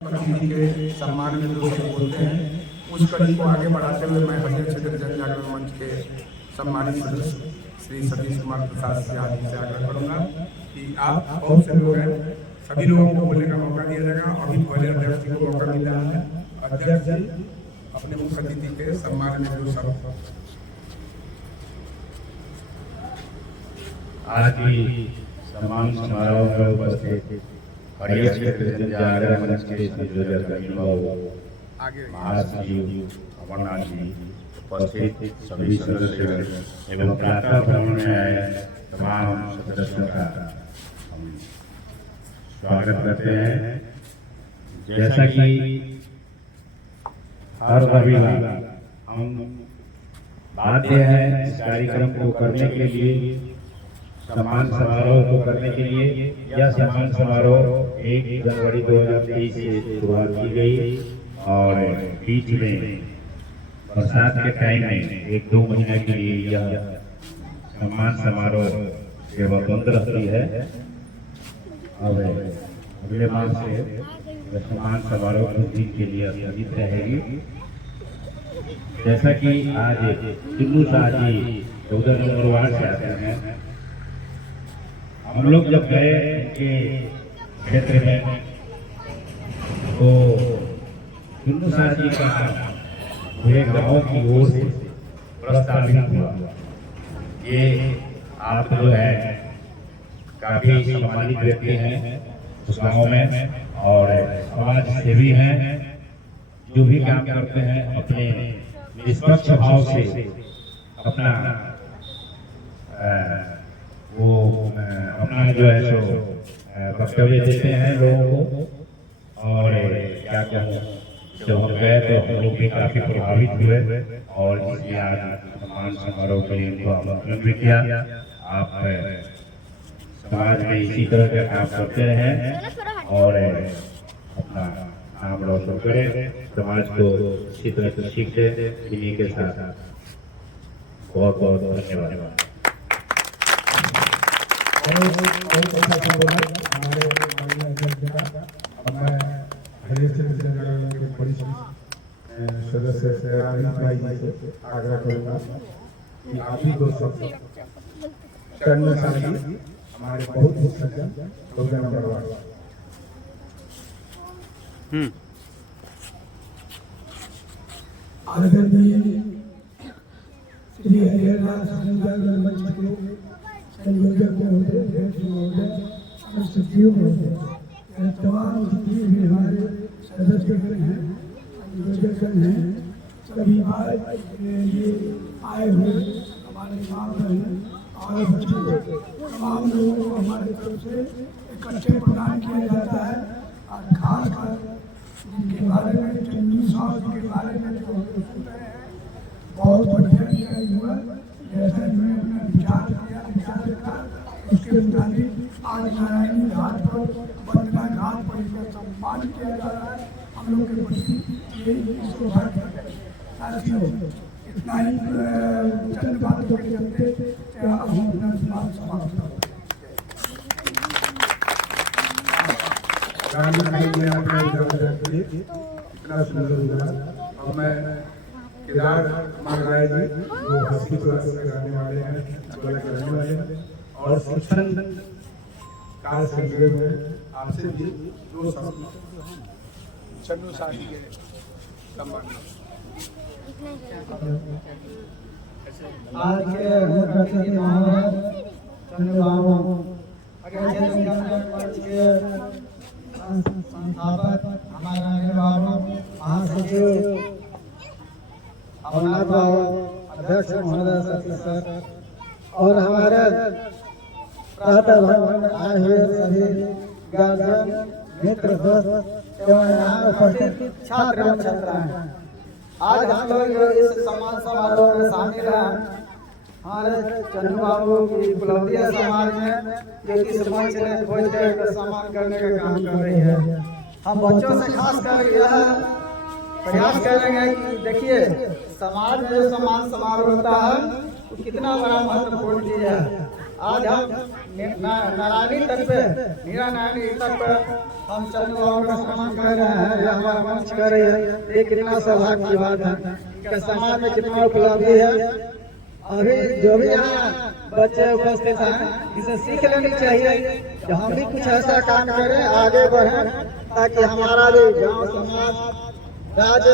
प्रकृति के सम्मान में जो सब बोलते हैं उस कड़ी को आगे बढ़ाते हुए मैं हरियर क्षेत्र जन जागरण मंच के सम्मानित सदस्य श्री सतीश कुमार प्रसाद से आग्रह करूंगा कि आप बहुत से लोग हैं, सभी लोगों को बोलने का मौका दिया जाएगा। अभी पहले अध्यक्ष जी को मौका मिला है। अध्यक्ष जी अपने मुख्य अतिथि के सम्मान में जो सब आज की सम्मान समारोह में उपस्थित हरियर क्षेत्र जन जागरण मंच के संयोजक महासचिव अमरनाथ जी, उपस्थित सभी सदस्य एवं प्रातः भ्रमण में आए तमाम सदस्यों का हम स्वागत करते हैं। जैसा कि हर रविवार हम बाध्य हैं इस कार्यक्रम को करने के लिए, सम्मान समारोह को करने के लिए। यह सम्मान समारोह 1 जनवरी 2023 से शुरुआत की गई और बीच में बरसात के टाइम में 1-2 महीने के लिए यह सम्मान समारोह सेवा बंद रहती है। अब अगले माह से यह सम्मान समारोह 2 दिन के लिए स्थगित रहेगी। जैसा कि आज टिल्लू शाह जी 14 नंबर वार्ड से आते हैं, हम लोग जब गए उनके क्षेत्र में तो टिल्लू शाह जी का पूरे गांव की ओर से प्रस्तावित हुआ। ये आप जो है काफी सम्मानित व्यक्ति हैं उस गांव में और समाज सेवी हैं, जो भी काम करते हैं अपने निष्पक्ष भाव से अपना अपना जो है सो वक्तव्य देते हैं लोगों को। और क्या कहूँ, जब हम गए तो हम लोग भी काफी प्रभावित हुए और इसलिए आज सम्मान समारोह के लिए उनको आमंत्रण भी किया। आप समाज में इसी तरह का काम करते रहें और अपना नाम रोशन करें, समाज को इसी तरह से सीख दें। इन्हीं के साथ बहुत बहुत धन्यवाद। हरियर क्षेत्र जन जागरण के बड़ी सदस्य से आग्रह करूंगा कि आप ही 2 शब्द करने चाहिए। हमारे बहुत ही सज्जन 14 नंबर वार्ड आदरणीय श्री हरियर जन जागरण मंच के संयोजक महोदय, अध्यक्ष महोदय और सचिव महोदय, तमाम जितने भी हमारे सदस्यगण हैं, संयोजकगण हैं, सभी आज ये आए हुए हमारे माँ बहन और बच्चे तमाम लोगों को हमारे तरफ से इकट्ठे प्रदान किया जाता है। और खासकर जिनके बारे में टिल्लू शाह के बारे में जो सुन रहे हैं, बहुत बढ़िया हुआ। जैसा मैंने अपना विचार किया उसके मुताबिक आज नारायणी घाट पर बंदना घाट पर इनका सम्मान किया जा रहा है। हम लोग के प्रति ये सौभाग्य है। इतना ही चंद बातों के चलते हम अपना सम्मान समाप्त करते हैं। इतना सुंदर हुआ। अब मैं केदार कुमार राय जी जो हस्ती क्लास में रहने वाले हैं, अगला के रहने वाले हैं और शिक्षण कार्य से जुड़े हुए आपसे भी 2 शब्द चन्नू शादी के सम्मान। आज के मुख्य महाराज चंद्र बाबू के संस्थापक हमारे बाबू महासचिव अमरनाथ बाबू, अध्यक्ष महोदय सतीश सर और हमारे प्रातः भ्रमण में आए हुए सभी गार्जियन, मित्र, दोस्त एवं यहाँ उपस्थित छात्र एवं छात्राएं, आज हम लोग इस सम्मान समारोह में शामिल हैं। हमारे चन्नू बाबू की उपलब्धि है समाज में, जो कि समाज से खोज कर सम्मान करने का काम कर रही है। हम बच्चों से खास कर यह प्रयास करेंगे कि देखिए समाज में जो सम्मान समारोह होता है वो कितना बड़ा महत्वपूर्ण चीज है। आज हम नारायणी तट पे नारायणी तट पे हम चंदू बाबू का सम्मान कर रहे हैं, या हमारा मंच कर रही है। ये कितना सौभाग्य की बात है कि समाज में कितना उपलब्धि है। अभी जो भी यहाँ बच्चे उपस्थित हैं, इसे सीख लेनी चाहिए कि हम भी कुछ ऐसा काम करें, आगे बढ़ें, ताकि हमारा भी गांव समाज राज्य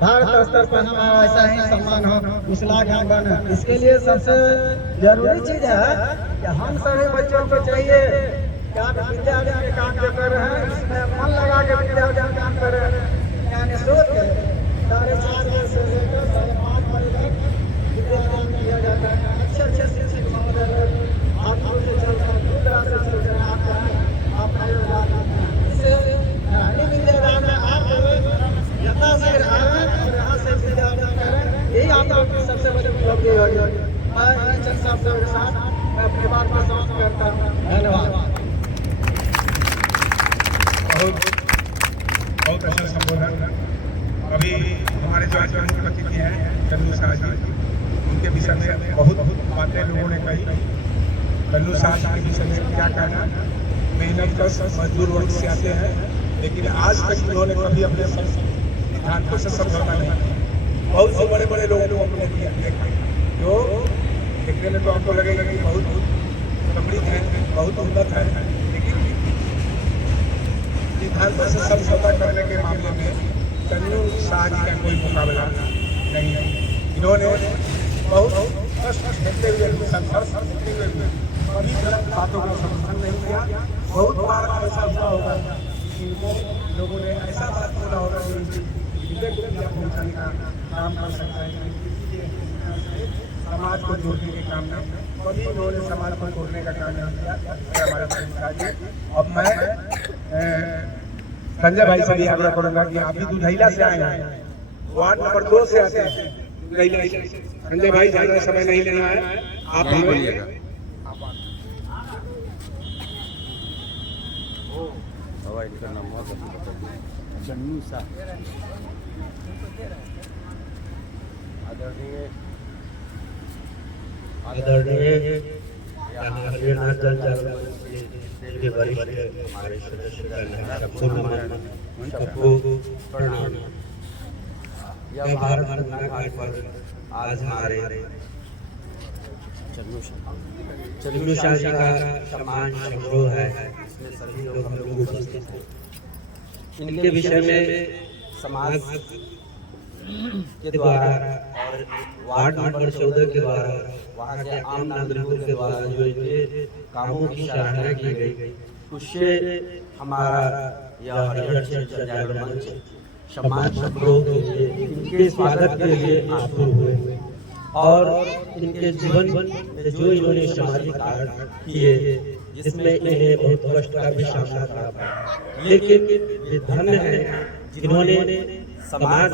भारत स्तर पर हमारा ऐसा ही सम्मान हो, मिथिला गाँव बने। इसके लिए सबसे जरूरी चीज है कि हम सभी बच्चों को चाहिए कि आप विद्यालय के काम जो कर रहे हैं, इसमें मन लगा के विद्यालय में काम करें, यानी सोच के 4:30 से लेकर 5:30 बजे तक विद्यालय में किया जाता है। अच्छे शिक्षक महोदय आप से चलकर दूर दराज से चलकर आप इससे विद्यालय में आप यथा से आए और यहाँ से विद्यालय करें, यही आप लोग की सबसे बड़ी उपलब्धि होगी। मैं इन चंद शब्दों के साथ मैं अपनी बात को समाप्त करता हूँ। धन्यवाद। बहुत अच्छा संबोधन। अभी हमारे जो आज प्रमुख अतिथि हैं कन्नू शाह जी, उनके विषय में बहुत बातें लोगों ने कही। कन्नू शाह जी के विषय में क्या कहना, मेहनत कश मजदूर वर्ग से आते हैं, लेकिन आज तक उन्होंने कभी अपने सिद्धांतों से समझौता नहीं किया। बहुत से बड़े बड़े लोगों को हमने देखा जो देखने में तो आपको लगेगा कि बहुत समृद्ध है, बहुत उन्नत है, लेकिन सिद्धांतों से समझौता करने के मामले में कन्नू शाह जी का कोई मुकाबला नहीं है। इन्होंने बहुत कष्ट झेलते हुए, संघर्ष करते हुए कभी गलत बातों का समर्थन नहीं किया। बहुत बार ऐसा हुआ होगा कि लोगों ने ऐसा बात बोला होगा जो हृदय को पीड़ा पहुँचाने का काम कर सकता है। समाज को जोड़ने के काम में कभी इन्होंने समाज को तोड़ने का काम नहीं किया हमारे शाह। अब मैं संजय भाई से भी आग्रह करूंगा कि आप भी दुधैला से आए हैं, वार्ड नंबर 2 से आते हैं दुधैला से। संजय भाई ज्यादा समय नहीं लेना है, आप ही बोलिएगा। चन्नू शाह आदरणीय हरियाणा जल जागरण के वरिष्ठ हमारे सदस्य सबको नमन, सबको प्रणाम। यह भारत रत्न घाट पर आज हमारे चन्नू शाह जी का सम्मान समारोह है, इसमें सभी लोग हम लोग उपस्थित हैं। इनके विषय में समाज के द्वारा और वार्ड नंबर 14 के द्वारा, वहाँ के आम नागरिकों के द्वारा जो इनके कामों की सराहना की गई, उससे हमारा यह हरिहर जल जागरण मंच सम्मान समारोह के लिए, इनके स्वागत के लिए आतुर हुए और इनके जीवन में जो इन्होंने सामाजिक कार्य किए, जिसमें इन्हें बहुत कष्ट का भी सामना करना पड़ा, लेकिन ये धन्य है जिन्होंने समाज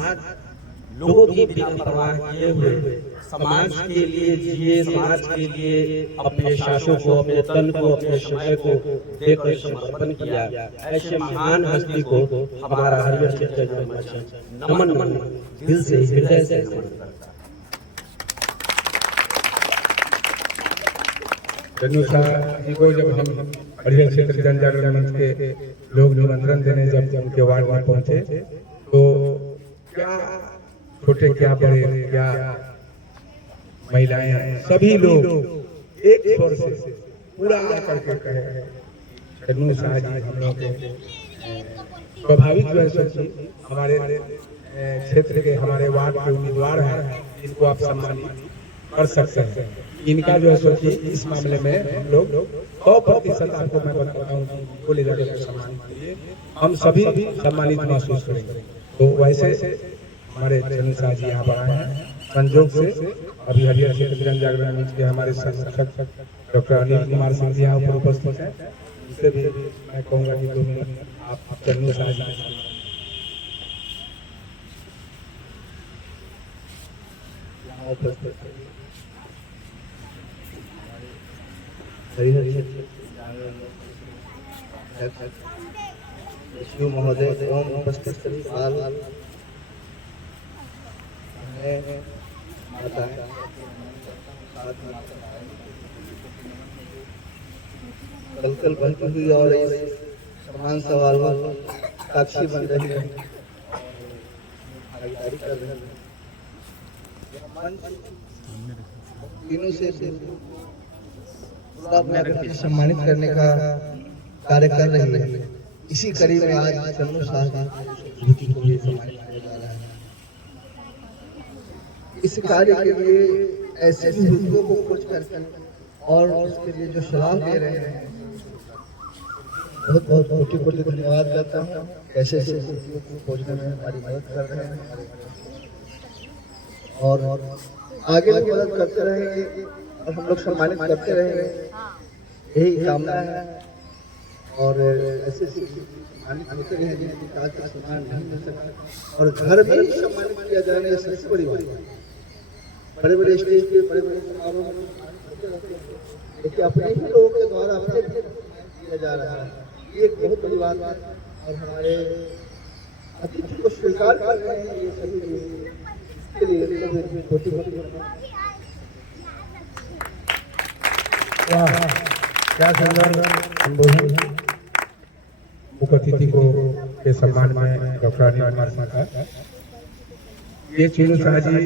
लोगों की बिना परवाह किए हुए समाज के लिए जिए, समाज के लिए अपने सांसों को, अपने तन को, अपने समय को देकर समर्पण किया। ऐसे महान हस्ती को हमारा हरिहर जल जागरण मंच नमन दिल से, हृदय से नमन करता है। चन्नू शाह जी को जब हम हरिहर क्षेत्र जन जागरण मंच के लोग निमंत्रण देने जब उनके वार्ड में पहुंचे, तो क्या छोटे क्या बड़े क्या महिलाएं सभी लोग एक स्वर से पूरा आकर के कहे चन्नू शाह जी हम लोग के स्वाभाविक जो है सोचिए हमारे क्षेत्र के, हमारे वार्ड के उम्मीदवार हैं, इनको आप सम्मानित कर सकते हैं। इनका जो है सोचिए इस मामले में हम लोग 100% आपको मैं बताता हूँ बोले जाकर सम्मानित करिए, हम सभी सम्मानित महसूस करेंगे। तो वैसे हमारे चन्नू शाह जी यहाँ पर आए हैं संजोग से। अभी हरिहर क्षेत्र जन जागरण मंच के हमारे संरक्षक डॉक्टर अनिल कुमार सिंह जी यहाँ पर उपस्थित हैं, उससे भी मैं कहूँगा कि 2 मिनट आप चन्नू शाह जी यहाँ उपस्थित हैं। शिव महोदय एवं उपस्थित सभी कलकल बनती हुई और इस सम्मान समारोह साक्षी बन रही है, भागीदारी कर रहे हैं। तीनों से पूरा अपने व्यक्ति सम्मानित करने का कार्य कर रही है। इसी कड़ी में आज चन्नू साहब जी को भी सम्मानित किया जा रहा है। इस कार्य के लिए ऐसे विभूतियों को खोज कर और उसके लिए जो सलाह दे रहे हैं, बहुत बहुत कोटि कोटि धन्यवाद करता हूँ। कैसे ऐसे विभूतियों को खोजने में हमारी मदद कर रहे हैं और आगे भी मदद करते रहेंगे और हम लोग सम्मानित करते रहेंगे, यही कामना है। और ऐसे सम्मानित होते रहेंगे जिनके आज तक सम्मान नहीं मिल सकता और घर में ही सम्मानित किया जाने सबसे बड़ी बात है। बड़े बड़े स्टेज पे बड़े बड़े समारोह देखिए अपने ही लोगों के द्वारा अपने किया जा रहा है, ये एक बहुत बड़ी बात है। और हमारे अतिथि को स्वीकार कर रहे हैं, ये सभी इसके लिए छोटी मोटी क्या सुंदर संबोधन मुख्य अतिथि को के सम्मान में डॉक्टर अनिल कुमार सिंह का। ये चुनू शाह जी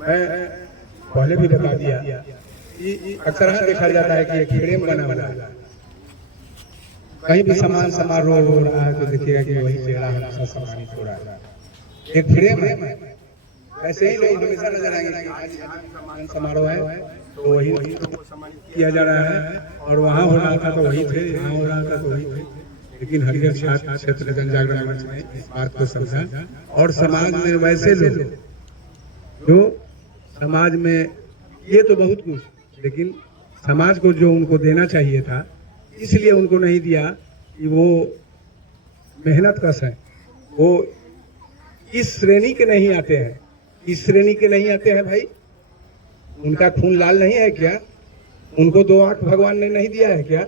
मैं पहले भी बता दिया कि अक्सर देखा जाता है कि एक फ्रेम बना हुआ है, कहीं भी सम्मान समारोह हो रहा है तो देखिएगा कि वही चेहरा हमेशा सम्मानित हो रहा है। एक फ्रेम है, वैसे ही लोग हमेशा नजर आएंगे कि आज सम्मान समारोह है तो वही किया जा रहा है और वहाँ हो रहा था तो वही थे, यहाँ हो रहा था तो वही थे। लेकिन हरिहर छात्र क्षेत्र जन जागरण मंच ने इस बात को समझा और समाज में वैसे लोग जो समाज में ये तो बहुत कुछ, लेकिन समाज को जो उनको देना चाहिए था इसलिए उनको नहीं दिया कि वो मेहनत कश है, वो इस श्रेणी के नहीं आते हैं। इस श्रेणी के नहीं आते हैं भाई, उनका खून लाल नहीं है क्या? उनको 2 आंख भगवान ने नहीं दिया है क्या?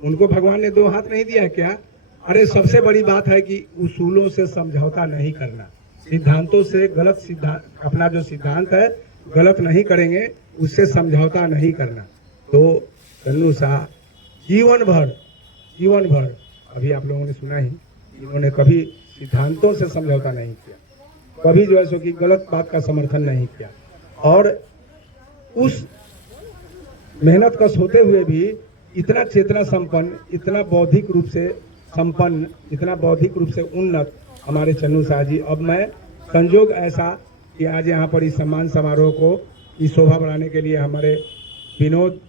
उनको भगवान ने 2 हाथ नहीं दिया है क्या? अरे सबसे बड़ी बात है कि उसूलों से समझौता नहीं करना, सिद्धांतों से गलत सिद्धांत, अपना जो सिद्धांत है गलत नहीं करेंगे, उससे समझौता नहीं करना। तो चन्नू शाह जीवन भर अभी आप लोगों ने सुना ही, इन्होंने कभी सिद्धांतों से समझौता नहीं किया, कभी जो है सो कि गलत बात का समर्थन नहीं किया और उस मेहनत कश होते हुए भी इतना चेतना संपन्न, इतना बौद्धिक रूप से संपन्न, इतना बौद्धिक रूप से उन्नत हमारे चन्नू शाह जी। अब मैं संजोग ऐसा कि आज यहाँ पर इस सम्मान समारोह को इस शोभा बढ़ाने के लिए हमारे विनोद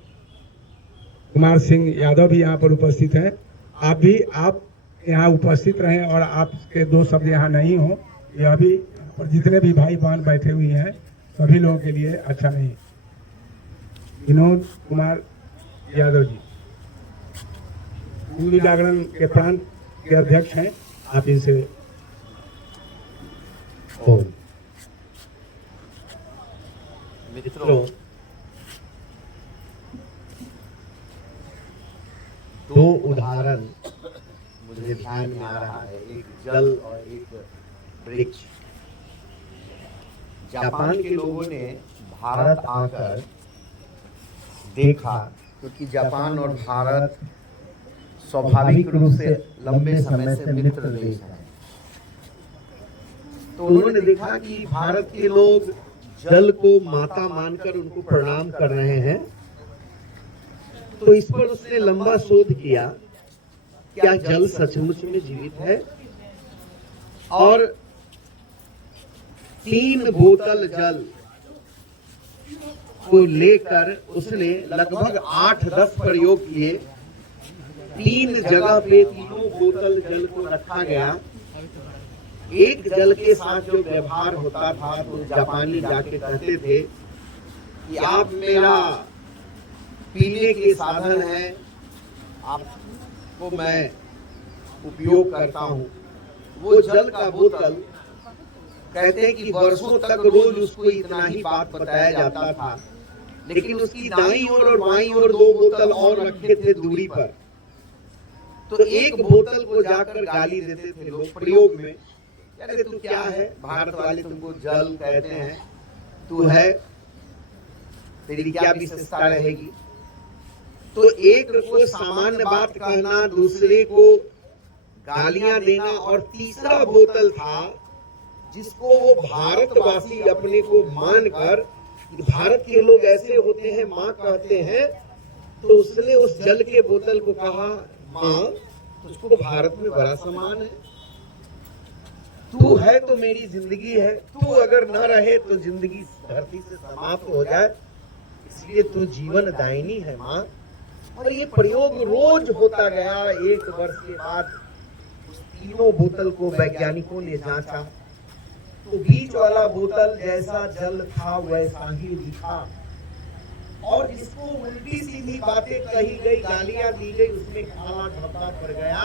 कुमार सिंह यादव भी यहाँ पर उपस्थित हैं। आप यहाँ उपस्थित रहें और आपके 2 शब्द यहाँ नहीं हो, यह भी जितने भी भाई बहन बैठे हुए हैं सभी लोगों के लिए अच्छा नहीं। विनोद कुमार यादव जी हिंदू जागरण के प्रांत के अध्यक्ष हैं, आप इनसे मित्रों, 2 उदाहरण मुझे ध्यान में आ रहा है, एक जल और एक वृक्ष। जापान के लोगों ने भारत आकर देखा, क्योंकि जापान और भारत स्वाभाविक रूप से लंबे समय से मित्र देश हैं, तो उन्होंने देखा कि भारत के लोग जल को माता मानकर उनको प्रणाम कर रहे हैं। तो इस पर उसने लंबा शोध किया, क्या जल सचमुच में जीवित है? और 3 बोतल जल को लेकर उसने लगभग 8-10 प्रयोग किए। 3 जगह पे 3 बोतल जल को रखा गया। एक जल के साथ जो व्यवहार होता था तो जापानी जाके कहते थे कि आप मेरा पीने के साधन है, आपको मैं उपयोग करता हूँ। वो जल का बोतल कहते हैं कि वर्षों तक रोज उसको इतना ही बात बताया जाता था, लेकिन उसकी दाईं ओर और बाईं ओर 2 बोतल और रखे थे दूरी पर। तो एक बोतल को जाकर गाली देते थे लोग प्रयोग में, अरे तू क्या है, भारत वाले तुमको जल कहते हैं, तू है, तेरी क्या विशेषता रहेगी? तो एक को सामान्य बात कहना, दूसरे को गालियां देना, और तीसरा बोतल था जिसको वो भारतवासी अपने को मानकर, भारत के लोग ऐसे होते हैं, माँ कहते हैं, तो उसने उस जल के बोतल को कहा, माँ तुझको भारत में बड़ा सम्मान है, तू है तो मेरी जिंदगी है, तू अगर न रहे तो जिंदगी धरती से समाप्त हो जाए, इसलिए तू जीवन दायिनी है माँ। और ये प्रयोग रोज होता गया। 1 वर्ष के बाद उस तीनों बोतल को वैज्ञानिकों ने जांचा, तो बीच वाला बोतल जैसा जल था वैसा ही दिखा, और जिसको उल्टी सीधी बातें कही गई, गालियां दी गई, उसमें काला धब्बा पड़ गया।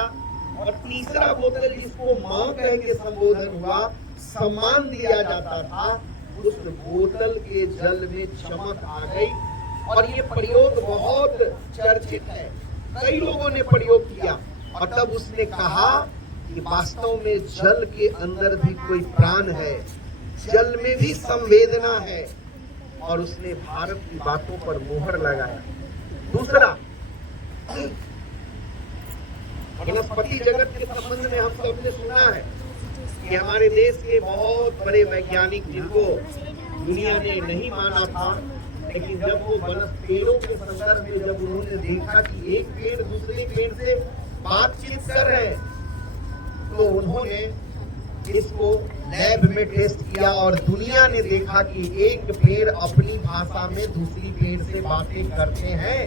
और तीसरा बोतल जिसको माँ कह के संबोधन हुआ, सम्मान दिया जाता था, उस बोतल के जल में चमक आ गई। और ये प्रयोग बहुत चर्चित है, कई लोगों ने प्रयोग किया। और तब उसने कहा कि वास्तव में जल के अंदर भी कोई प्राण है, जल में भी संवेदना है, और उसने भारत की बातों पर मोहर लगाया। दूसरा, वनस्पति जगत के संबंध में हम सबने सुना है कि हमारे देश के बहुत बड़े वैज्ञानिक, जिनको दुनिया ने नहीं माना था, लेकिन जब वो पेड़ों के संदर्भ में जब उन्होंने देखा कि एक पेड़ दूसरे पेड़ से बातचीत कर रहे हैं, तो उन्होंने इसको लैब में टेस्ट किया, और दुनिया ने देखा कि एक पेड़ अपनी भाषा में दूसरी पेड़ से बातें करते हैं।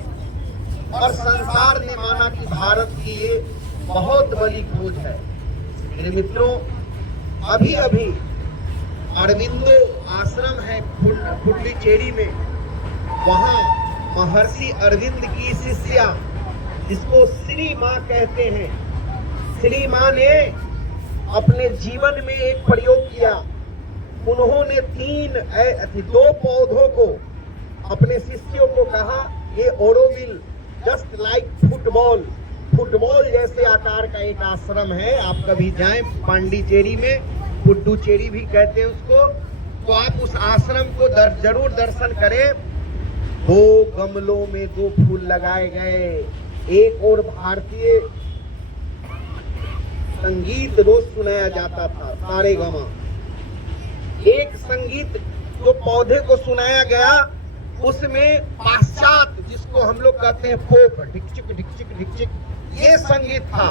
और संसार ने माना कि भारत की ये बहुत बड़ी खोज है। मेरे मित्रों, अभी अभी अरविंदो आश्रम है पुडुचेरी में, वहाँ महर्षि अरविंद की शिष्या, जिसको श्री माँ कहते हैं, श्री माँ ने अपने जीवन में एक प्रयोग किया। उन्होंने 2 पौधों को अपने शिष्यों को कहा, ये ओरोविल जस्ट लाइक फुटबॉल जैसे आकार का एक आश्रम है, आप कभी जाएं पांडिचेरी में, पुडुचेरी भी कहते हैं उसको, तो आप उस आश्रम को जरूर दर्शन करें। 2 गमलों में 2 फूल लगाए गए। एक और भारतीय संगीत रोज सुनाया जाता था, सारेगामा। एक संगीत जो पौधे को सुनाया गया, उसमें पाश्चात्य, जिसको हम लोग कहते हैं फोक, ढिकचिक ढिकचिक ढिकचिक, ये संगीत था।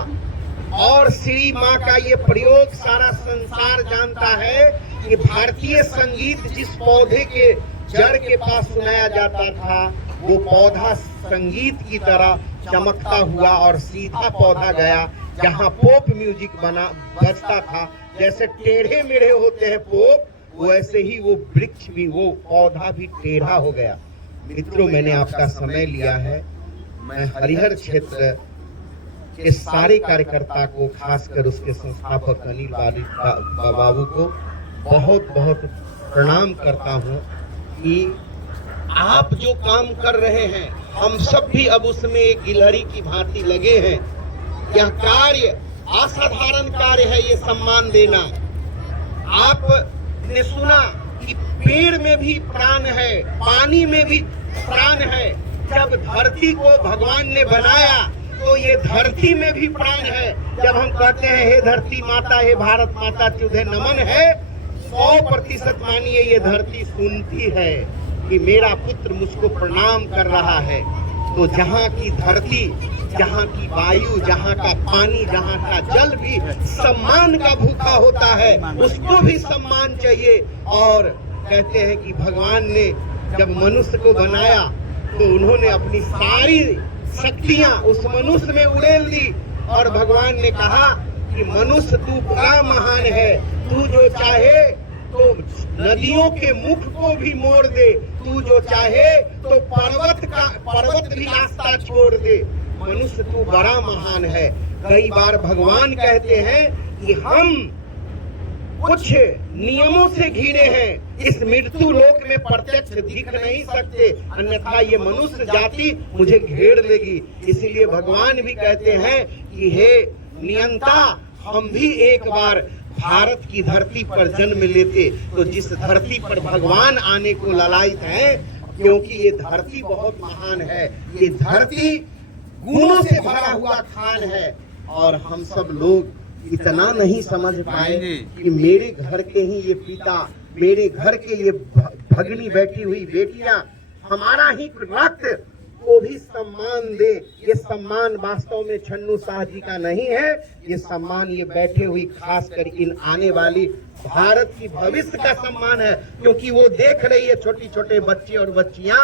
और श्री माँ का ये प्रयोग सारा संसार जानता है कि भारतीय संगीत जिस पौधे के जड़ के पास सुनाया जाता था, वो पौधा संगीत की तरह चमकता हुआ और सीधा पौधा गया जहाँ पॉप म्यूजिक बजता था। जैसे टेढ़े मेढ़े होते हैं पॉप, वैसे ही वो वृक्ष भी, वो पौधा भी टेढ़ा हो गया। मित्रों, मैंने आपका समय लिया है। मैं हरिहर क्षेत्र के सारे कार्यकर्ता को, खासकर उसके संस्थापक अनिल बाबू को बहुत बहुत प्रणाम करता हूँ कि आप जो काम कर रहे हैं, हम सब भी अब उसमें एक गिलहरी की भांति लगे हैं। यह कार्य असाधारण कार्य है, ये सम्मान देना। आपने सुना कि पेड़ में भी प्राण है, पानी में भी प्राण है। जब धरती को भगवान ने बनाया तो ये धरती में भी प्राण है। जब हम कहते हैं हे धरती माता, हे भारत माता, तुझे नमन है, 100% मानिए ये धरती सुनती है कि मेरा पुत्र मुझको प्रणाम कर रहा है। तो जहाँ की धरती, जहाँ की वायु, जहाँ का पानी, जहाँ का जल भी सम्मान का भूखा होता है, उसको भी सम्मान चाहिए। और कहते हैं कि भगवान ने जब मनुष्य को बनाया तो उन्होंने अपनी सारी शक्तियां उस मनुष्य में उड़ेल दी, और भगवान ने कहा कि मनुष्य तू बड़ा महान है, तू जो चाहे तो नदियों के मुख को भी मोड़ दे, तू जो चाहे तो पर्वत भी रास्ता छोड़ दे, मनुष्य तू बड़ा महान है। कई बार भगवान कहते हैं कि हम कुछ नियमों से घिरे हैं, इस मृत्यु लोक में प्रत्यक्ष दिख नहीं सकते, अन्यथा ये मनुष्य जाति मुझे घेर लेगी। इसलिए भगवान भी कहते हैं कि हे नियंता, हम भी एक बार भारत की धरती पर जन्म लेते तो जिस धरती पर भगवान आने को ललायित हैं, क्योंकि ये धरती बहुत महान है, ये धरती गुणों से भरा हुआ खान है। और हम सब लोग इतना नहीं समझ पाए कि मेरे घर के ही ये पिता, मेरे घर के ये भगनी बैठी हुई बेटियां हमारा ही रक्त को भी सम्मान दे। ये सम्मान वास्तव में छन्नू शाह जी का नहीं है, ये सम्मान ये बैठे हुई खासकर इन आने वाली भारत की भविष्य का सम्मान है, क्योंकि वो देख रही है छोटी छोटे बच्चे और बच्चियां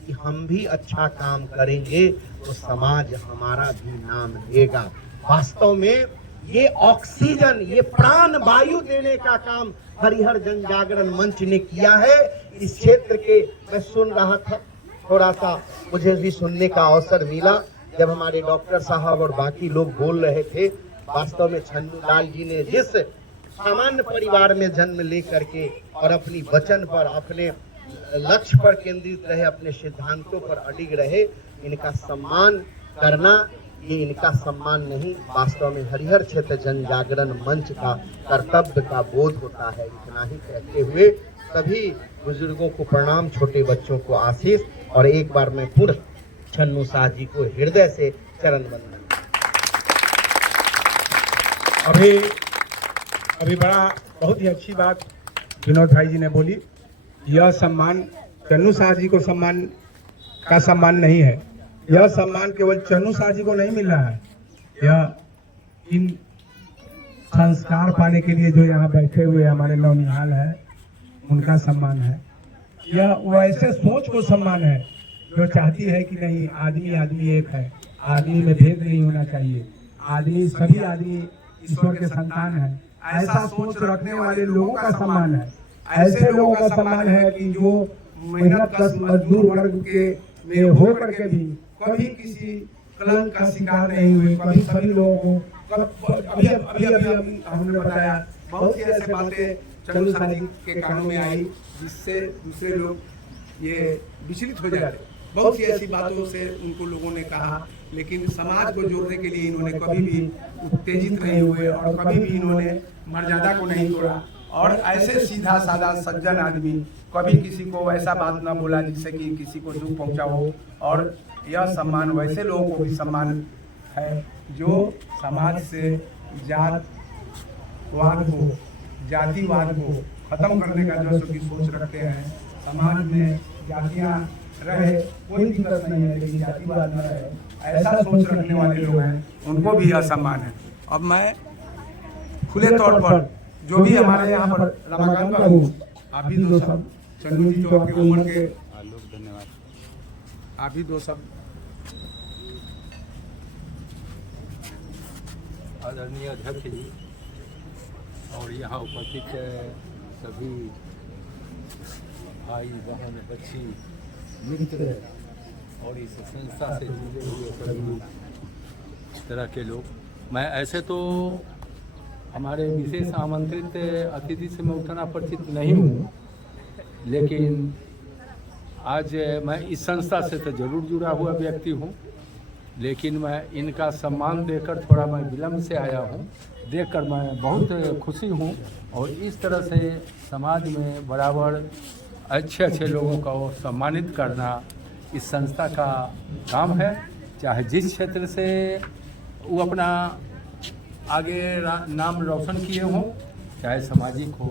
कि हम भी अच्छा काम करेंगे तो समाज हमारा भी नाम देगा। वास्तव में ये ऑक्सीजन, ये प्राण वायु देने का काम हरिहर जन जागरण मंच ने किया है। इस क्षेत्र के मैं सुन रहा था, थोड़ा सा मुझे भी सुनने का अवसर मिला जब हमारे डॉक्टर साहब और बाकी लोग बोल रहे थे। वास्तव में छन्नू लाल जी ने जिस सामान्य परिवार में जन्म लेकर के और अपनी वचन पर, अपने लक्ष्य पर केंद्रित रहे, अपने सिद्धांतों पर अडिग रहे, इनका सम्मान करना ये इनका सम्मान नहीं, वास्तव में हरिहर क्षेत्र जन जागरण मंच का कर्तव्य का बोध होता है। इतना ही कहते हुए सभी बुजुर्गों को प्रणाम, छोटे बच्चों को आशीष, और एक बार मैं पुनः छन्नू शाह जी को हृदय से चरण वंदन। अभी बहुत ही अच्छी बात विनोद भाई जी ने बोली। यह सम्मान छन्नू शाह जी को का सम्मान नहीं है, यह सम्मान केवल छन्नू शाह जी को नहीं मिल रहा है, यह इन संस्कार पाने के लिए जो यहाँ बैठे हुए हमारे नौनिहाल है उनका सम्मान है। यह वैसे सोच को सम्मान है जो चाहती है कि नहीं, आदमी आदमी एक है, आदमी में भेद नहीं होना चाहिए, आदमी सभी आदमी ईश्वर के संतान है। ऐसा सोच रखने वाले लोगों का सम्मान है। ऐसे लोगों का सम्मान है कि जो मेहनत कश मजदूर वर्ग के में होकर के भी कभी किसी कलंक का शिकार नहीं हुए, कभी सभी लोगों को अभी हमने बताया बहुत सी ऐसी बातें छन्नू शाह जी के कानों में आई जिससे दूसरे लोग ये विचलित हो जाते। बहुत सी ऐसी बातों से उनको लोगों ने कहा, लेकिन समाज को जोड़ने के लिए इन्होंने कभी भी उत्तेजित नहीं हुए और कभी भी इन्होंने मर्यादा को नहीं तोड़ा। और ऐसे सीधा साधा सज्जन आदमी कभी किसी को ऐसा बात ना बोला जिससे कि किसी को दुख पहुंचा हो। और यह सम्मान वैसे लोगों को भी सम्मान है जो समाज से जातवाद को, जातिवाद को खत्म करने का जो की सोच रखते हैं। समाज में जातियां रहे कोई दिक्कत नहीं है, लेकिन जातिवाद न रहे, ऐसा सोच रखने वाले लोग हैं, उनको भी यह सम्मान है। अब मैं खुले तौर पर जो भी हमारे यहाँ पर रमाकांत बाबू, आप भी दो सब, छन्नू जी जो आपकी उम्र के, धन्यवाद, आप भी दो सब। आदरणीय अध्यक्ष जी और यहाँ उपस्थित सभी भाई बहन बच्ची मित्र और इस संस्था से जुड़े हुए सभी तरह के लोग, मैं ऐसे तो हमारे विशेष आमंत्रित अतिथि से मैं उतना परिचित नहीं हूँ, लेकिन आज मैं इस संस्था से तो जरूर जुड़ा हुआ व्यक्ति हूँ, लेकिन मैं इनका सम्मान देकर थोड़ा मैं विलम्ब से आया हूँ। देखकर मैं बहुत खुशी हूँ और इस तरह से समाज में बराबर अच्छे अच्छे लोगों को सम्मानित करना इस संस्था का काम है। चाहे जिस क्षेत्र से वो अपना आगे नाम रोशन किए हों, चाहे सामाजिक हो,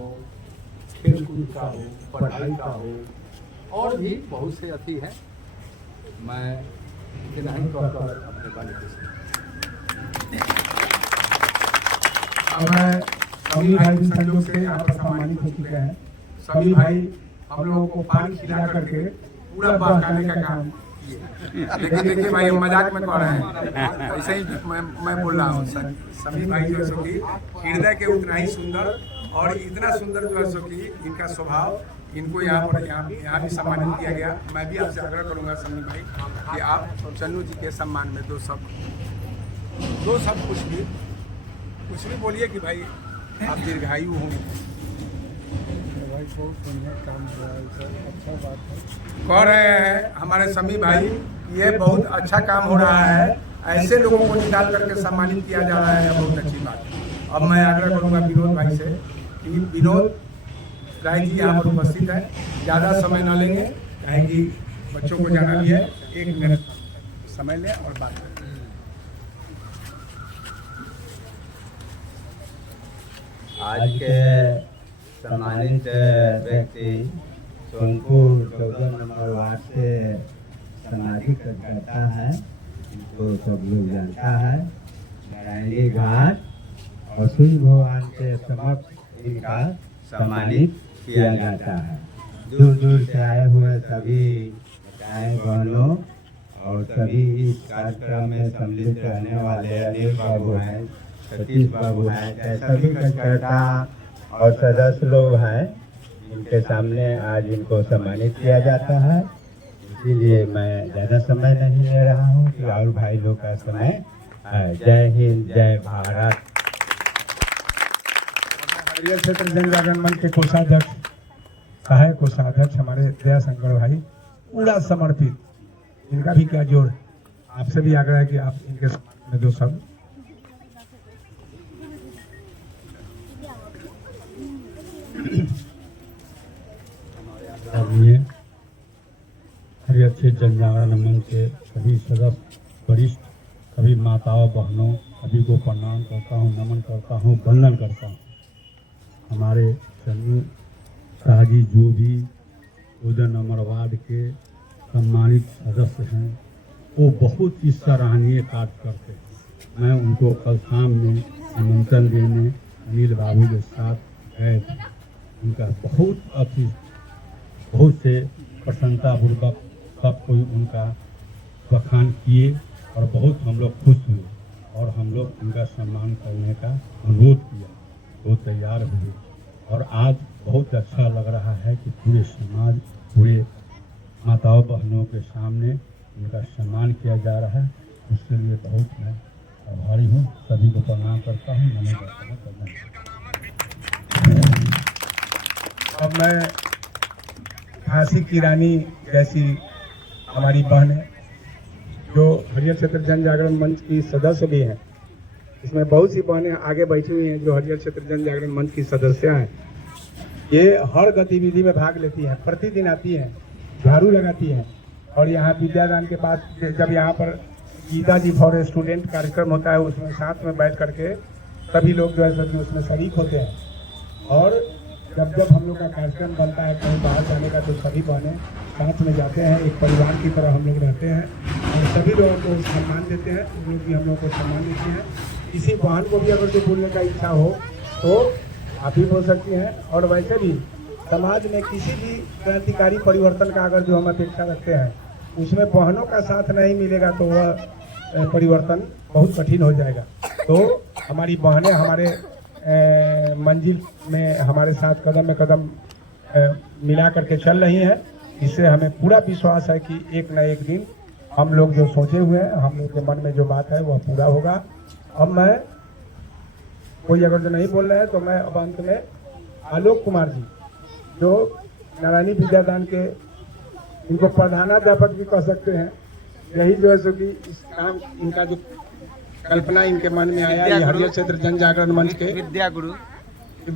खेलकूद का हो, पढ़ाई का हो, और भी बहुत से अति हैं। मैं इतना ही कहकर अपने बारे में सभी भाई संयोग से यहाँ पर सम्मानित हो चुके हैं। सभी भाई हम लोगों को पानी खिला करके पूरा बहकाने का काम किए। लेकिन देखिए भाई, हम मजाक में कह रहे हैं, ऐसे ही मैं बोल रहा हूँ। सभी भाई जो है सो कि हृदय के उतना ही सुंदर और इतना सुंदर जो है सो कि इनका स्वभाव, इनको यहाँ पर यहाँ भी सम्मानित किया गया। मैं भी आपसे आग्रह करूँगा सनी भाई कि आप छन्नू जी के सम्मान में दो सब कुछ भी बोलिए कि भाई आप दीर्घायु हों। कह रहे हैं हमारे समी भाई, ये बहुत अच्छा काम हो रहा है, ऐसे लोगों को निकाल करके सम्मानित किया जा रहा है, बहुत अच्छी बात है। अब मैं आग्रह करूँगा विनोद भाई से कि विनोद राय जी यहाँ पर उपस्थित है, ज़्यादा समय न लेंगे, कहेंगे बच्चों को जाना भी है, 1 मिनट समय लें और बात करें। आज के सम्मानित व्यक्ति सोनपुर 14 नंबर वार्ड से सामाजिक कार्यकर्ता है, इनको सब लोग जानता है। नारायणी घाट और सूर्य भगवान के समक्ष इनका सम्मानित किया जाता है। दूर दूर से आए हुए सभी भाई बहनों और सभी इस कार्यक्रम में सम्मिलित रहने वाले अनिल बाबू हैं, सतीश बाबू हैं, सभी कार्यकर्ता और सदस्य लोग हैं, इनके सामने आज इनको सम्मानित किया जाता है। इसीलिए मैं ज़्यादा समय नहीं ले रहा हूँ कि और भाई लोग का समय है। जय हिंद, जय भारत। हरियर क्षेत्र जन जागरण मंच के कोषाध्यक्ष, सहायक कोषाध्यक्ष हमारे दया शंकर भाई पूरा समर्पित, इनका भी क्या जोर। आपसे भी आग्रह है कि आप इनके सम्मान में दो शब्द। हरियर क्षेत्र जन जागरण मंच के सभी सदस्य, वरिष्ठ, सभी माताओं बहनों, सभी को प्रणाम करता हूँ, नमन करता हूँ, वंदन करता हूँ। हमारे चन्नू शाह जी जो भी 14 नंबर वार्ड के सम्मानित सदस्य हैं, वो बहुत ही सराहनीय कार्य करते हैं। मैं उनको कल शाम में आमंत्रण देने अनिल बाबू के साथ गए थे। उनका बहुत से प्रसन्नतापूर्वक सब कोई उनका बखान किए और बहुत हम लोग खुश हुए और हम लोग उनका सम्मान करने का अनुरोध किया, वो तैयार हुए। और आज बहुत अच्छा लग रहा है कि पूरे समाज, पूरे माताओं बहनों के सामने उनका सम्मान किया जा रहा है। उसके लिए बहुत मैं आभारी हूँ। सभी को प्रणाम करता हूँ, नमन करता हूँ। अब मैं झांसी की रानी जैसी हमारी बहन है, जो हरियर क्षेत्र जन जागरण मंच की सदस्य भी हैं। इसमें बहुत सी बहनें आगे बैठी हुई हैं जो हरियर क्षेत्र जन जागरण मंच की सदस्य हैं। ये हर गतिविधि में भाग लेती हैं, प्रतिदिन आती हैं, झाड़ू लगाती हैं। और यहाँ विद्यादान के पास जब यहाँ पर गीता जी फॉर स्टूडेंट कार्यक्रम होता है, उसमें साथ में बैठ करके सभी लोग जो है सभी उसमें शरीक होते हैं। और जब हम लोग का कार्यक्रम बनता है कहीं बाहर जाने का, तो सभी बहनें साथ में जाते हैं, एक परिवार की तरह हम लोग रहते हैं और सभी लोगों को सम्मान देते हैं। उन लोग भी हम लोग को सम्मान देते हैं। किसी बहन को भी अगर जो बोलने का इच्छा हो तो आप भी बोल सकती हैं। और वैसे भी समाज में किसी भी क्रांतिकारी परिवर्तन का अगर जो हम अपेक्षा रखते हैं, उसमें बहनों का साथ नहीं मिलेगा तो वह परिवर्तन बहुत कठिन हो जाएगा। तो हमारी बहनें हमारे मंजिल में हमारे साथ कदम में कदम मिला करके चल रही हैं। इससे हमें पूरा विश्वास है कि एक न एक दिन हम लोग जो सोचे हुए हैं, हम लोग के मन में जो बात है वह पूरा होगा। अब मैं कोई अगर जो नहीं बोल रहे हैं तो मैं अब अंत में आलोक कुमार जी, जो नारायणी विद्यादान के, इनको प्रधानाध्यापक भी कह सकते हैं, यही जो है सो कि इस काम, इनका जो कल्पना इनके मन में आया, ये हरियर क्षेत्र जन जागरण मंच के विद्या गुरु,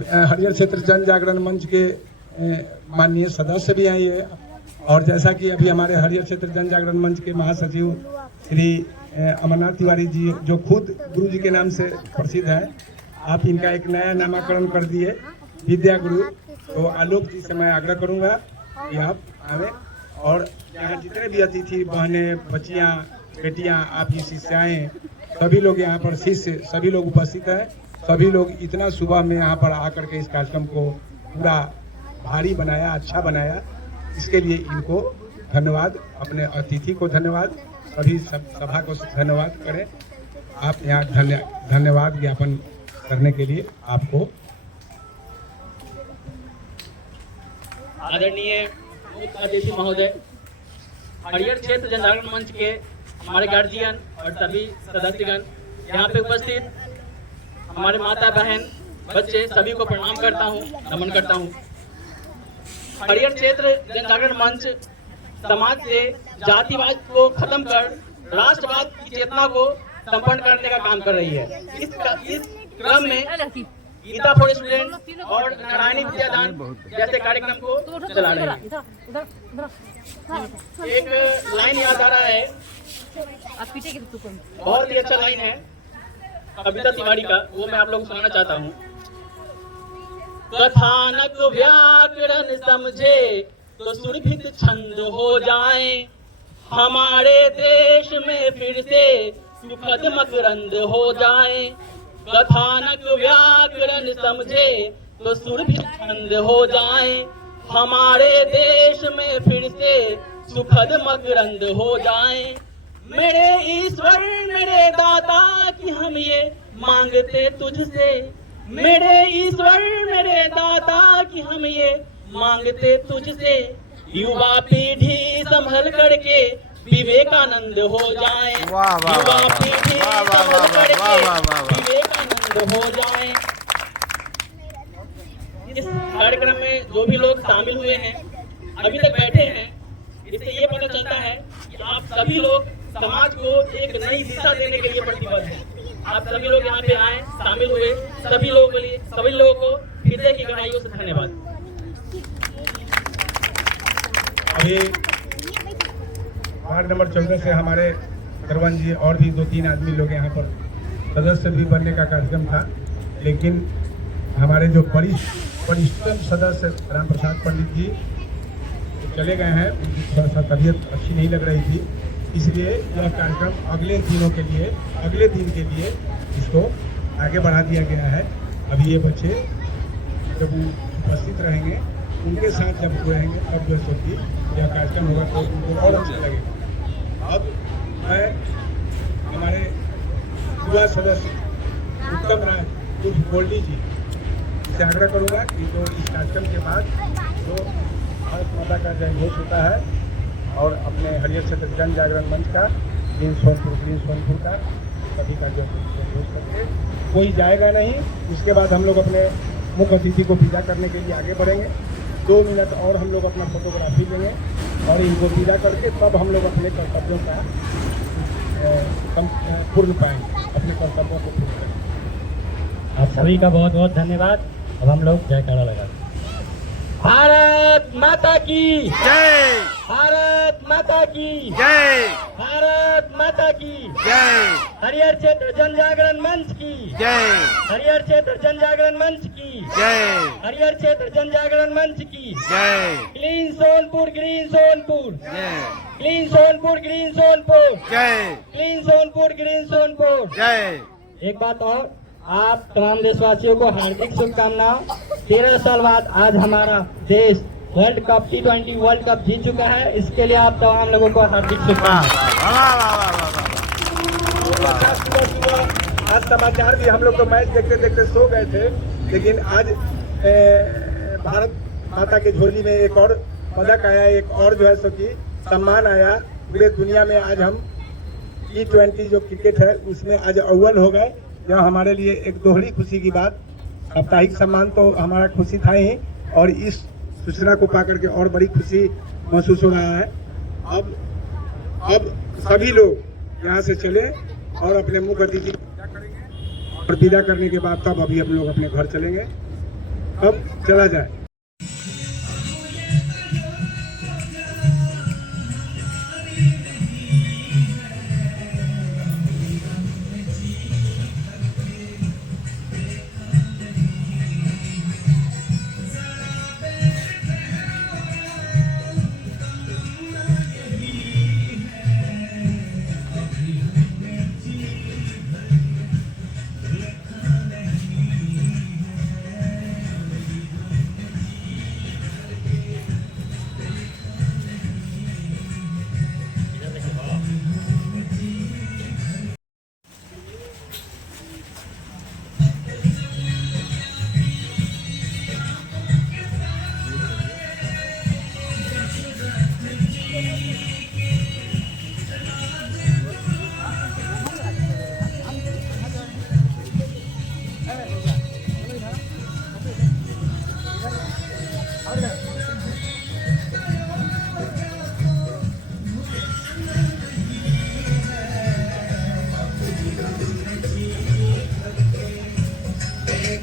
हरियर क्षेत्र जन जागरण मंच के माननीय सदस्य भी हैं ये। और जैसा कि अभी हमारे हरियर क्षेत्र जन जागरण मंच के महासचिव श्री अमरनाथ तिवारी जी, जो खुद गुरु जी के नाम से प्रसिद्ध है, आप इनका एक नया नामकरण कर दिए विद्या गुरु। तो आलोक जी से मैं आग्रह करूंगा कि आप आवे और यहाँ जितने भी अतिथि, बहनें, बच्चियाँ, बेटियाँ, आपकी शिष्याएँ, सभी लोग यहाँ पर शिष्य सभी लोग उपस्थित हैं। सभी लोग इतना सुबह में यहाँ पर आकर के इस कार्यक्रम को पूरा भारी बनाया, अच्छा बनाया, इसके लिए इनको धन्यवाद, अपने अतिथि को धन्यवाद, सभी सभा को धन्यवाद करें। आप यहाँ धन्यवाद ज्ञापन करने के लिए आपको। आदरणीय मुख्य अतिथि महोदय, हरियर क्षेत्र जन जागरण मंच के हमारे गार्जियन और सभी सदस्यगण, यहाँ पे उपस्थित हमारे माता बहन, बच्चे, सभी को प्रणाम करता हूँ, नमन करता हूँ। हरियर क्षेत्र जन जागरण मंच समाज से जातिवाद को खत्म कर राष्ट्रवाद की चेतना को संपन्न करने का काम कर रही है। इस क्रम में गीता फॉर स्टूडेंट और नारायणी विद्यादान जैसे कार्यक्रम को चला रहे हैं। एक लाइन याद आ रहा है, बहुत ही अच्छा लाइन है कविता तिवारी का, वो मैं आप लोगों को सुनाना चाहता हूँ। कथानक व्याकरण समझे तो सुरभित छंद हो जाए, हमारे देश में फिर से सुखद मकरंद हो जाए। कथानक व्याकरण समझे तो सुरभित छंद हो जाए, हमारे देश में फिर से सुखद मकरंद हो जाए। मेरे ईश्वर मेरे दाता कि हम ये मांगते तुझसे, मेरे ईश्वर मेरे दाता कि हम ये मांगते तुझसे। युवा पीढ़ी संभल करके विवेकानंद हो जाए, युवा पीढ़ी संभल करके विवेकानंद हो जाए। इस कार्यक्रम में जो भी लोग शामिल हुए हैं, अभी तक बैठे हैं, इससे ये पता चलता है कि आप सभी लोग समाज को एक नई दिशा देने के लिए प्रतिबद्ध हैं। आप सभी लोग यहाँ पे आए, शामिल हुए, सभी लोगों के लिए, सभी लोगों को हृदय की गहराइयों से धन्यवाद। अभी वार्ड नंबर 14 से हमारे सरवन जी और भी 2-3 आदमी लोग यहाँ पर सदस्य भी बनने का कार्यक्रम था, लेकिन हमारे जो वरिष्ठतम सदस्य राम प्रसाद पंडित जी चले गए हैं, उनकी थोड़ा सा तबीयत अच्छी नहीं लग रही थी, इसलिए यह कार्यक्रम अगले दिन के लिए इसको आगे बढ़ा दिया गया है। अभी ये बच्चे जब उपस्थित रहेंगे, उनके साथ जब रहेंगे तब जो सोची यह कार्यक्रम होगा तो उनको और अच्छा लगेगा। अब मैं हमारे युवा सदस्य उत्तम राय उर्फ गोल्डी जी से आग्रह करूँगा कि जो इस कार्यक्रम के बाद जो भारत माता का जयघोष होता है और अपने हरियर क्षेत्र जन जागरण मंच का ग्रीन सोनपुर का सभी का जो जयघोष करके कोई जाएगा नहीं। इसके बाद हम लोग अपने मुख्य अतिथि को विदा करने के लिए आगे बढ़ेंगे। 2 मिनट और हम लोग अपना फोटोग्राफी लेंगे और इनको विदा करके तब हम लोग अपने कर्तव्यों का पूर्ण पाएंगे, अपने कर्तव्यों को पूर्ण करेंगे। आप सभी का बहुत बहुत धन्यवाद। अब हम लोग जयकारा लगाते हैं। भारत माता की जय, भारत माता की जय, भारत माता की जय, हरियर क्षेत्र जन जागरण मंच की जय, हरियर क्षेत्र जन जागरण मंच की जय, हरियर क्षेत्र जन जागरण मंच की जय। क्लीन सोनपुर ग्रीन सोनपुर जय, क्लीन सोनपुर ग्रीन सोनपुर जय, क्लीन सोनपुर ग्रीन सोनपुर जय। एक बात और, आप तमाम देशवासियों को हार्दिक शुभकामनाएं। 13 साल बाद आज हमारा देश world cup T20 world cup जीत चुका है, इसके लिए आप तमाम लोगों को हार्दिक शुभकामनाएं। आज समाचार भी हम लोग तो मैच देखते देखते सो गए थे, लेकिन आज भारत माता की झोली में एक और पदक आया, एक और जो है सो कि सम्मान आया पूरे दुनिया में। आज हम T20 जो क्रिकेट है उसमें आज अव्वल हो गए, यह हमारे लिए एक दोहरी खुशी की बात। साप्ताहिक सम्मान तो हमारा खुशी था ही, और इस सूचना को पाकर के और बड़ी खुशी महसूस हो रहा है। अब सभी लोग यहाँ से चले और अपने मुख्य अतिथि और विदा करने के बाद तब अभी हम लोग अपने घर चलेंगे। अब चला जाए।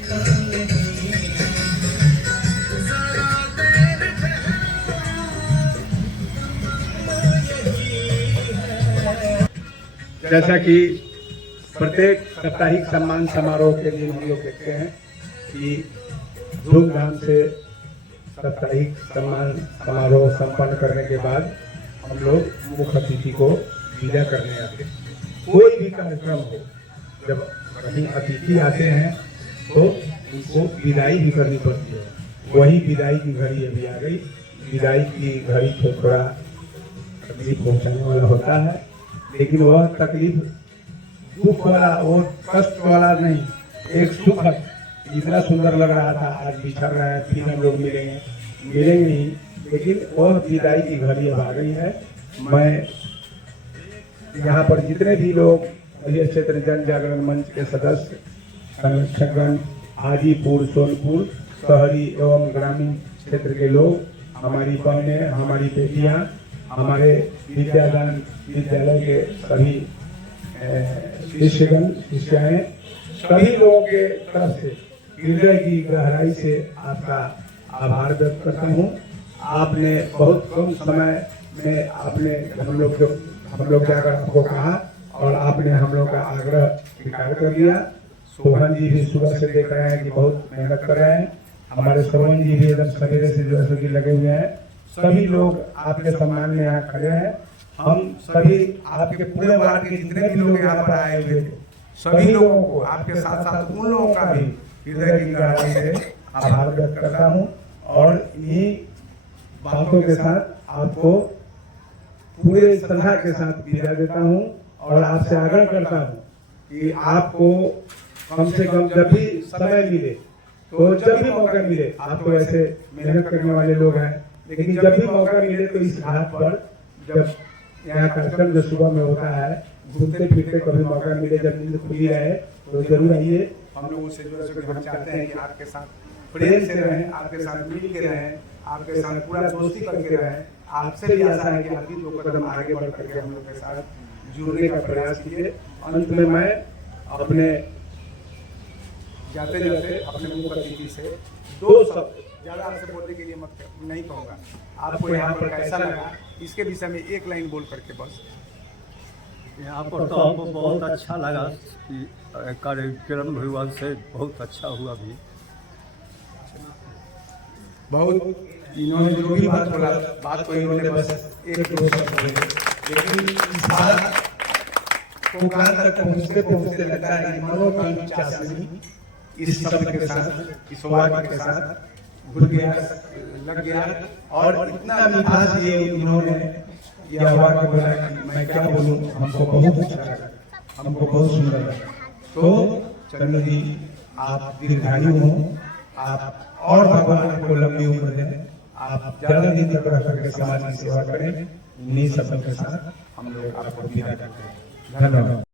Come जैसा कि प्रत्येक साप्ताहिक सम्मान समारोह के लिए हम लोग देखते हैं कि धूमधाम से साप्ताहिक सम्मान समारोह संपन्न करने के बाद हम लोग मुख्य अतिथि को विदा करने आते हैं। कोई भी कार्यक्रम हो, जब कहीं अतिथि आते हैं तो उनको विदाई भी करनी पड़ती है। वही विदाई की घड़ी अभी आ गई। विदाई की घड़ी को थोड़ा तकलीफ पहुंचाने वाला होता है, लेकिन वह तकलीफ दुख वाला, वो कष्ट वाला नहीं, एक सुखद। जितना सुंदर लग रहा था आज बिछड़ रहा है, फिर हम लोग मिलेंगे ही, लेकिन वह विदाई की घड़ी अब आ गई है। मैं यहाँ पर जितने भी लोग हरियर क्षेत्र जन जागरण मंच के सदस्य, संरक्षकगण, हाजीपुर, सोनपुर शहरी एवं ग्रामीण क्षेत्र के लोग, हमारी बहनें, हमारी बेटियां, हमारे विद्यादान विद्यालय के सभी शिष्यगण, शिष्याएं, सभी लोगों के तरफ से हृदय की गहराई से आपका आभार व्यक्त करता हूँ। आपने बहुत कम समय में हम लोग जाकर आपको कहा और आपने हम लोग का आग्रह स्वीकार कर लिया। सोहन जी भी सुबह से देख रहे हैं कि बहुत मेहनत कर रहे हैं। हमारे श्रवण जी भी एकदम सवेरे से जो है लगे हुए हैं। सभी लोग आपके सम्मान में यहाँ खड़े हैं। हम सभी आपके पूरे वार्ड के जितने भी लोग यहाँ पर आए हुए थे, सभी लोगों को, आपके साथ साथ उन लोगों का भी हृदय की गहराई से आभार व्यक्त करता हूँ और इन्हीं बातों के साथ आपको पूरे श्रद्धा के साथ विदा देता हूँ और आपसे आग्रह करता हूँ कि आपको कम से कम जब भी समय मिले, तो जब भी मौका मिले, आप तो ऐसे मेहनत करने वाले लोग हैं, लेकिन जब भी मौका मिले तो इस घाट पर, जब यहाँ कार्यक्रम जो सुबह में होता है, घूमते फिरते कभी मौका मिले, जब नींद खुली रहे तो जरूर आइए। हम लोग उससे जो हम चाहते हैं कि आपके साथ प्रेम से रहें, आपके साथ मिल के रहें, आपके साथ पूरा दोस्ती करके रहें। आपसे भी आशा है कि आप भी 2 कदम आगे बढ़ करके हम लोग के साथ जुड़ने का प्रयास कीजिए। अंत में मैं अपने जाते जाते अपने मुख्य अतिथि से 2 शब्द, ज़्यादा से बोलने के लिए नहीं कहूँगा। आपको यहाँ पर कैसा लगा, इसके विषय में 1 लाइन बोल करके बस। यहाँ पर तो हमको बहुत अच्छा लगा कि कार्यक्रम हुआ से बहुत अच्छा हुआ भी। बहुत इन्होंने जो भी बात को इन्होंने बस 1-2 शब्द बोले, लेकिन इस बात को कान तक पहुँचते लगता है कि मनोकांक्षा इस शब्द के साथ, इस वाक्य के साथ घुल गया, लग गया और इतना मिठास ये इन्होंने यह वाक्य बोला कि मैं क्या बोलूं, हमको बहुत अच्छा लगा, हमको बहुत सुंदर लगा। तो चंद्र जी, आप दीर्घायु हो, आप और भगवान आपको लंबी उम्र दें, आप ज्यादा दिन तक रह करके समाज की सेवा करें। इन्हीं शब्दों के साथ हम लोग आपको विदा करते हैं। धन्यवाद।